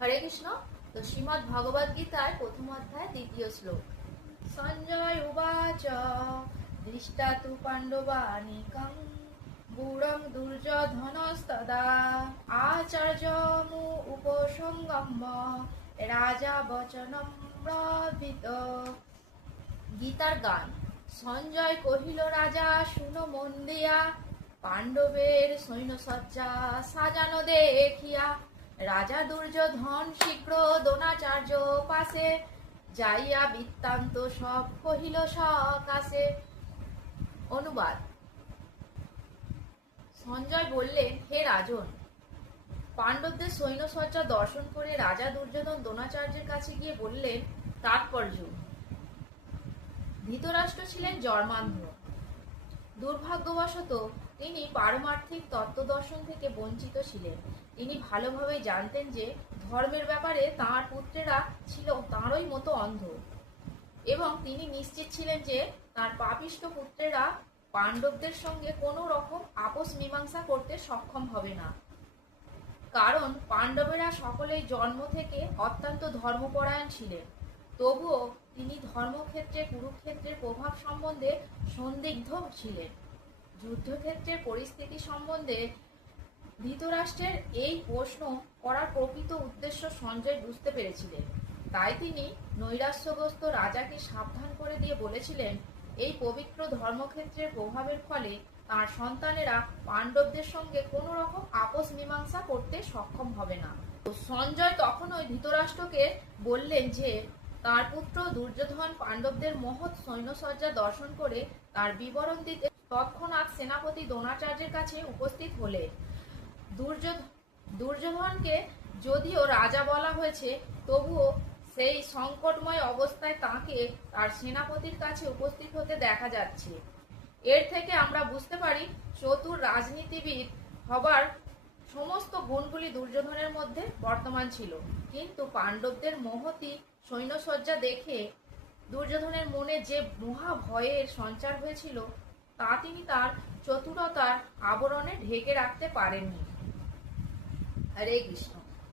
হরে কৃষ্ণ। তো শ্রীমদ্ ভগবদ গীতার প্রথম অধ্যায় দ্বিতীয় শ্লোক। সঞ্জয় উবাচ দৃষ্টা তু পাণ্ডবানিকং বুড়ং দুর্যোধনস্তদা আচার্যমু উপসঙ্গম্য রাজা বচনম ব্রবীত। গীতার গান। সঞ্জয় কহিল, রাজা শুনো মন দিয়া, পাণ্ডবের সৈন্যসজ্জা সাজানো দেখিয়া রাজা দুর্যোধন শীঘ্র দ্রোণাচার্য পাশে যাইয়া বৃত্তান্ত সব কহিল সকাশে। অনুবাদ। সঞ্জয় বললেন, হে রাজন, পাণ্ডবদের সৈন্যসজ্জা দর্শন করে রাজা দুর্যোধন দ্রোণাচার্যের কাছে গিয়ে বললেন। তাৎপর্য: ধৃতরাষ্ট্র ছিলেন জন্মান্ধ। দুর্ভাগ্যবশত তিনি পারমার্থিক তত্ত্বদর্শন থেকে বঞ্চিত ছিলেন। তিনি ভালোভাবে জানতেন যে ধর্মের ব্যাপারে তাঁর পুত্রেরা ছিল তাঁরই মতো অন্ধ, এবং তিনি নিশ্চিত ছিলেন যে তাঁর পাপিষ্ঠ পুত্রেরা পাণ্ডবদের সঙ্গে কোনো রকম আপোষ মীমাংসা করতে সক্ষম হবে না। কারণ পাণ্ডবেরা সকলেই জন্ম থেকে অত্যন্ত ধর্মপরায়ণ ছিলেন। তবুও তিনি ধর্মক্ষেত্রে কুরুক্ষেত্রের প্রভাব সম্বন্ধে সন্দিগ্ধ ছিলেন। যুদ্ধক্ষেত্রের পরিস্থিতি সম্বন্ধে ধৃতরাষ্ট্রের এই প্রশ্ন করার প্রকৃত উদ্দেশ্য সঞ্জয় বুঝতে পেরেছিলেন। তাই তিনি নৈরাশ্যগ্রস্ত রাজাকে সাবধান করে দিয়ে বলেছিলেন, এই পবিত্র ধর্মক্ষেত্রের প্রভাবের ফলে তাঁর সন্তানেরা পাণ্ডবদের সঙ্গে কোনো রকম আপোষ মীমাংসা করতে সক্ষম হবে না। সঞ্জয় তখন ওই ধৃতরাষ্ট্রকে বললেন যে তার পুত্র দুর্যোধন পাণ্ডবদের মহৎ সৈন্যসজ্জা দর্শন করে তার বিবরণ দিতে তৎক্ষণাৎ সেনাপতি দ্রোণাচার্যের কাছে উপস্থিত হলেন। দুর্যোধনকে যদিও রাজা বলা হয়েছে, তবুও সেই সংকটময় অবস্থায় তাঁকে তার সেনাপতির কাছে উপস্থিত হতে দেখা যাচ্ছে। এর থেকে আমরা বুঝতে পারি চতুর রাজনীতিবিদ হবার সমস্ত গুণগুলি দুর্যোধনের মধ্যে বর্তমান ছিল। কিন্তু পাণ্ডবদের মহতী সৈন্যসজ্জা দেখে দুর্যোধনের মনে যে মহা ভয়ের সঞ্চার হয়েছিল, তা তিনি তার চতুরতার আবরণে ঢেকে রাখতে পারেননি। হরে কৃষ্ণ।